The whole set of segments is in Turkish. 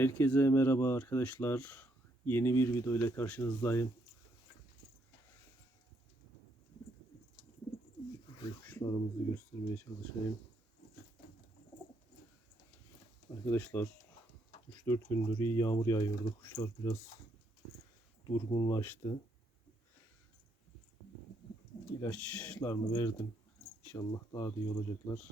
Herkese merhaba arkadaşlar. Yeni bir video ile karşınızdayım. Kuşlarımızı göstermeye çalışayım. Arkadaşlar 3-4 gündür iyi yağmur yağıyordu. Kuşlar biraz durgunlaştı. İlaçlarını verdim. İnşallah daha da iyi olacaklar.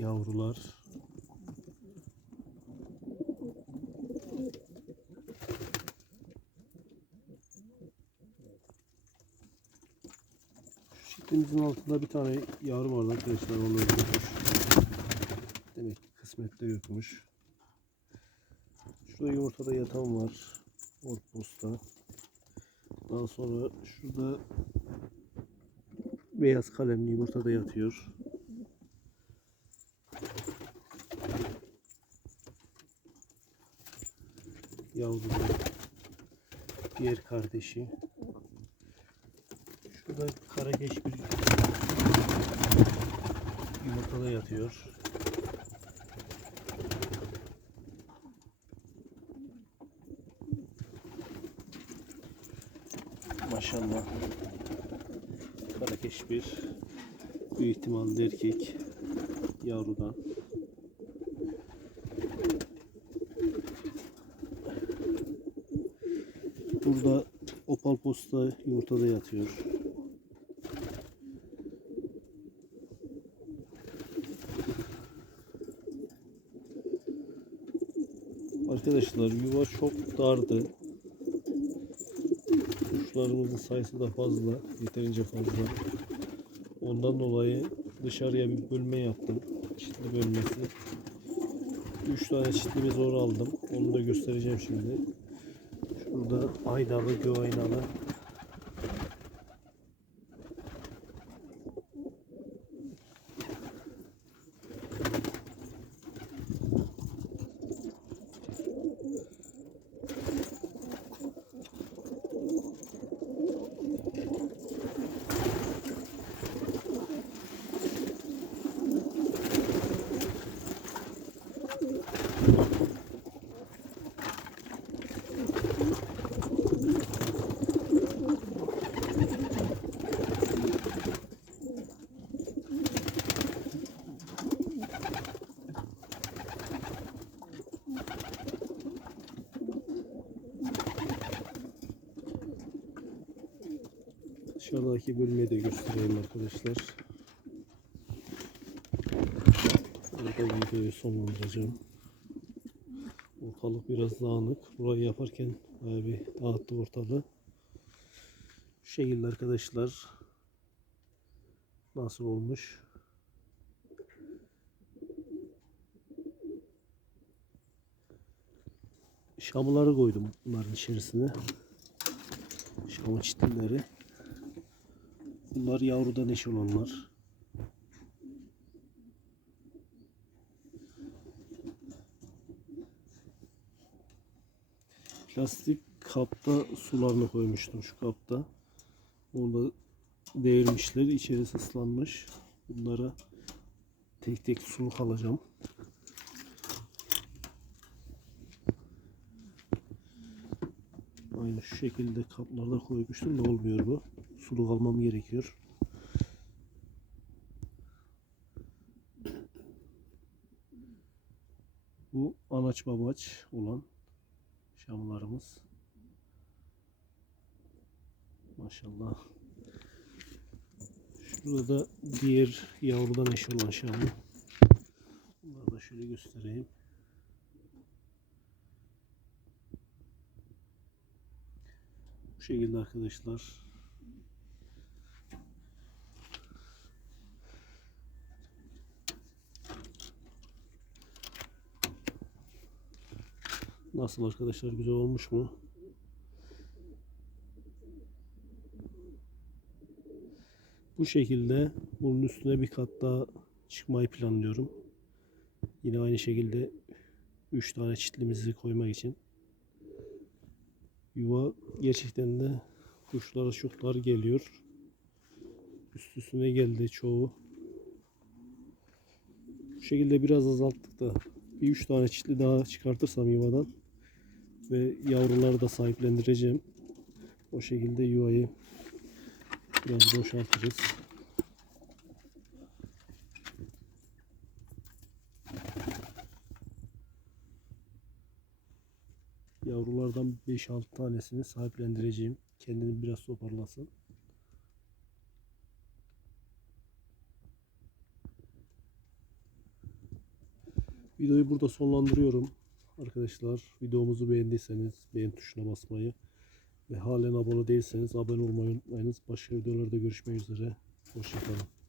Yavrular. Şu şeklimizin altında bir tane yavru vardı arkadaşlar. Onu öldürmüş. Demek ki kısmette yokmuş. Şurada yumurtada yatan var. Orposta. Daha sonra şurada beyaz kalemli yumurtada yatıyor. Yavru diğer kardeşi. Şurada karakeş bir yumurtada yatıyor. Maşallah. Karakeş bir büyük ihtimalle erkek yavrudan. Burada opal posta yumurtada yatıyor. Arkadaşlar yuva çok dardı. Kuşlarımızın sayısı da fazla, yeterince fazla. Ondan dolayı dışarıya bir bölme yaptım. Çitli bölmesi. 3 tane çitlimi zor aldım. Onu da göstereceğim şimdi. Şurada aynalı, göğ aynalı. Dışarıdaki bölmeyi de göstereyim arkadaşlar. Burada videoyu sonlandıracağım. Ortalık biraz dağınık. Burayı yaparken bayağı bir dağıttı ortalığı. Şu şekilde arkadaşlar. Nasıl olmuş? Şamları koydum bunların içerisine. Şamı çitilleri. Bunlar yavrudan eş olanlar. Plastik kapta sularını koymuştum şu kapta. Onu da değirmişler. İçerisi ıslanmış. Bunlara tek tek suluk alacağım. Aynı şu şekilde kaplarda koymuştum da olmuyor bu. Suluk almam gerekiyor. Bu anaç babaç olan şamlarımız. Maşallah. Şurada da diğer yavrudan eş olan şamı. Bunları da şöyle göstereyim. Bu şekilde arkadaşlar. Nasıl arkadaşlar güzel olmuş mu? Bu şekilde bunun üstüne bir kat daha çıkmayı planlıyorum. Yine aynı şekilde 3 tane çitlimizi koymak için. Yuva gerçekten de kuşlara çok dar geliyor. Üst üstüne geldi çoğu. Bu şekilde biraz azalttık da bir üç tane çitli daha çıkartırsam yuvadan ve yavruları da sahiplendireceğim. O şekilde yuvayı biraz boşaltırız. Yavrulardan 5-6 tanesini sahiplendireceğim. Kendini biraz toparlasın. Videoyu burada sonlandırıyorum. Arkadaşlar videomuzu beğendiyseniz beğen tuşuna basmayı ve halen abone değilseniz abone olmayı unutmayınız. Başka videolarda görüşmek üzere. Hoşçakalın.